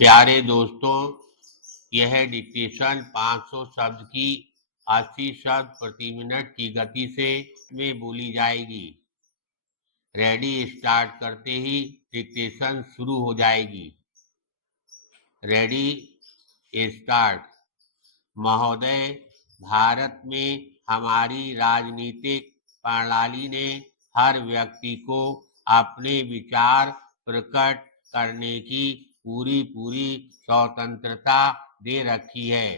प्यारे दोस्तों, यह डिक्टेशन 500 शब्द की 80 शब्द प्रति मिनट की गति से में बोली जाएगी। रेडी स्टार्ट करते ही डिक्टेशन शुरू हो जाएगी। Ready start. महोदय, भारत में हमारी राजनीतिक प्रणाली ने हर व्यक्ति को अपने विचार प्रकट करने की पूरी स्वतंत्रता दे रखी है।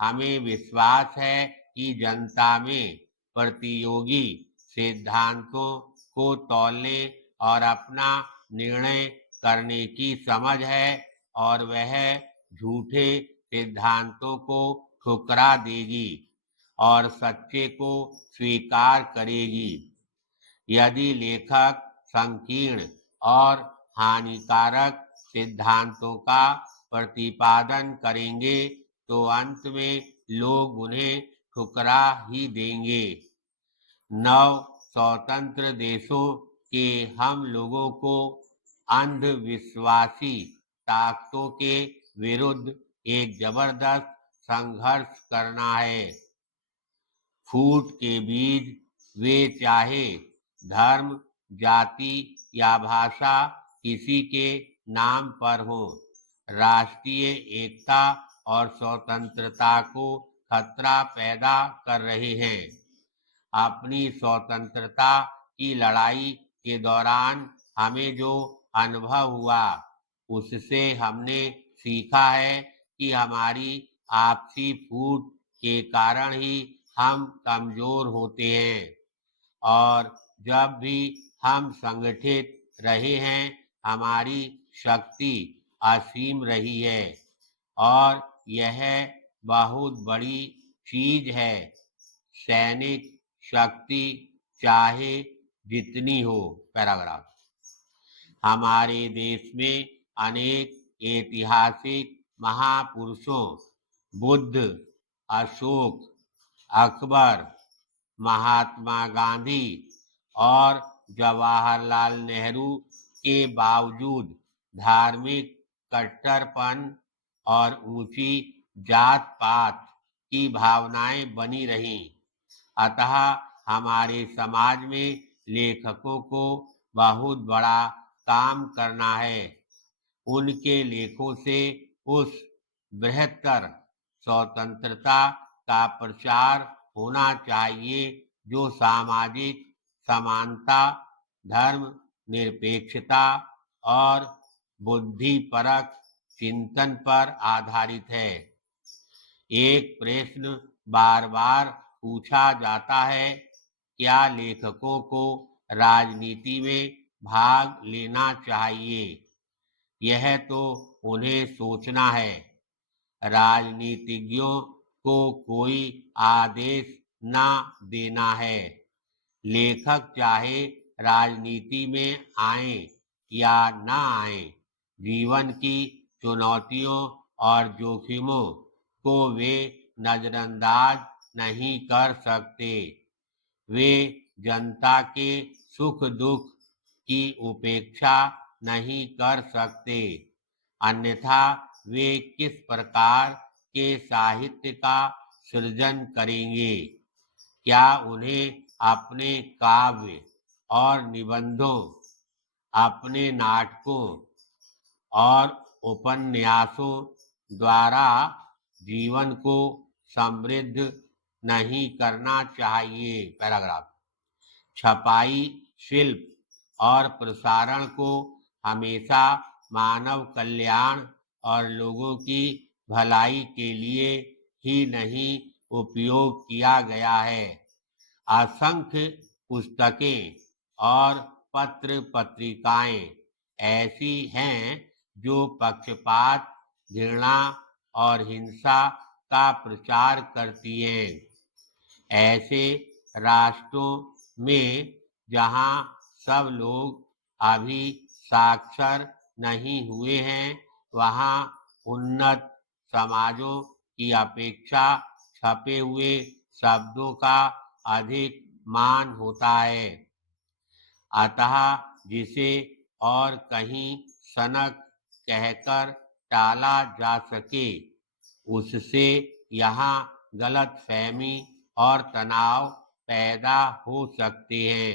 हमें विश्वास है कि जनता में प्रतियोगी सिद्धांतों को तौलने और अपना निर्णय करने की समझ है और वह झूठे सिद्धांतों को ठुकरा देगी और सच्चे को स्वीकार करेगी। यदि लेखक संकीर्ण और हानिकारक सिद्धांतों का प्रतिपादन करेंगे तो अंत में लोग उन्हें ठुकरा ही देंगे। नव स्वतंत्र देशों के हम लोगों को अंधविश्वासी ताकतों के विरुद्ध एक जबरदस्त संघर्ष करना है। फूट के बीज वे चाहे धर्म, जाति या भाषा किसी के नाम पर हो, राष्ट्रीय एकता और स्वतंत्रता को खतरा पैदा कर रहे हैं। अपनी स्वतंत्रता की लड़ाई के दौरान हमें जो अनुभव हुआ उससे हमने सीखा है कि हमारी आपसी फूट के कारण ही हम कमजोर होते हैं और जब भी हम संगठित रहे हैं हमारी शक्ति असीम रही है और यह बहुत बड़ी चीज है। सैनिक शक्ति चाहे जितनी हो। पैराग्राफ। हमारे देश में अनेक ऐतिहासिक महापुरुषों बुद्ध, अशोक, अकबर, महात्मा गांधी और जवाहरलाल नेहरू के बावजूद धार्मिक कट्टरपन और ऊंची जात पात की भावनाएं बनी रहीं। अतः हमारे समाज में लेखकों को बहुत बड़ा काम करना है। उनके लेखों से उस बृहत्तर स्वतंत्रता का प्रचार होना चाहिए जो सामाजिक समानता, धर्म निरपेक्षता और बुद्धिपरक चिंतन पर आधारित है। एक प्रश्न बार बार पूछा जाता है, क्या लेखकों को राजनीति में भाग लेना चाहिए? यह तो उन्हें सोचना है। राजनीतिज्ञों को कोई आदेश न देना है। लेखक चाहे राजनीति में आए या न आए, जीवन की चुनौतियों और जोखिमों को वे नजरअंदाज नहीं कर सकते। वे जनता के सुख दुख की उपेक्षा नहीं कर सकते, अन्यथा वे किस प्रकार के साहित्य का सृजन करेंगे? क्या उन्हें अपने काव्य और निबंधों, अपने नाटकों और उपन्यासों द्वारा जीवन को समृद्ध नहीं करना चाहिए? पैराग्राफ। छपाई, शिल्प और प्रसारण को हमेशा मानव कल्याण और लोगों की भलाई के लिए ही नहीं उपयोग किया गया है। असंख्य पुस्तकें और पत्र पत्रिकाएं ऐसी हैं जो पक्षपात, घृणा और हिंसा का प्रचार करती हैं। ऐसे राष्ट्रों में जहां सब लोग अभी साक्षर नहीं हुए हैं वहां उन्नत समाजों की अपेक्षा छपे हुए शब्दों का अधिक मान होता है। अतः जिसे और कहीं सनक कहकर टाला जा सके, उससे यहाँ गलतफहमी और तनाव पैदा हो सकते हैं।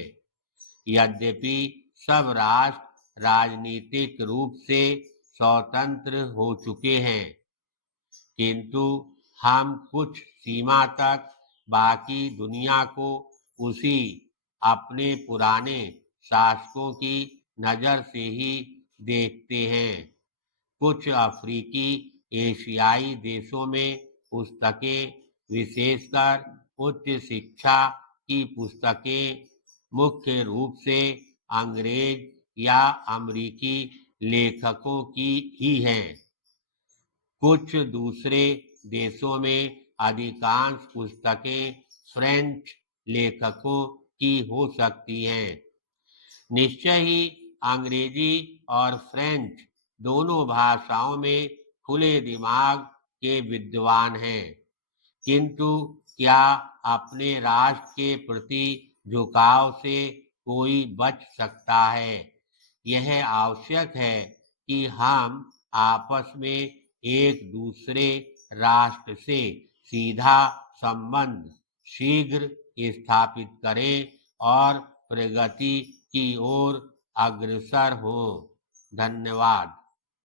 यद्यपि सब राष्ट्र राजनीतिक रूप से स्वतंत्र हो चुके हैं, किंतु हम कुछ सीमा तक बाकी दुनिया को उसी अपने पुराने शासकों की नज़र से ही देखते हैं। कुछ अफ्रीकी एशियाई देशों में पुस्तकें, विशेषकर उच्च शिक्षा की पुस्तकें, मुख्य रूप से अंग्रेज या अमेरिकी लेखकों की ही हैं। कुछ दूसरे देशों में अधिकांश पुस्तकें फ्रेंच लेखकों की हो सकती हैं। निश्चय ही अंग्रेजी और फ्रेंच दोनों भाषाओं में खुले दिमाग के विद्वान हैं, किंतु क्या अपने राष्ट्र के प्रति झुकाव से कोई बच सकता है? यह आवश्यक है कि हम आपस में एक दूसरे राष्ट्र से सीधा संबंध शीघ्र स्थापित करें और प्रगति की ओर अग्रसर हों। धन्यवाद।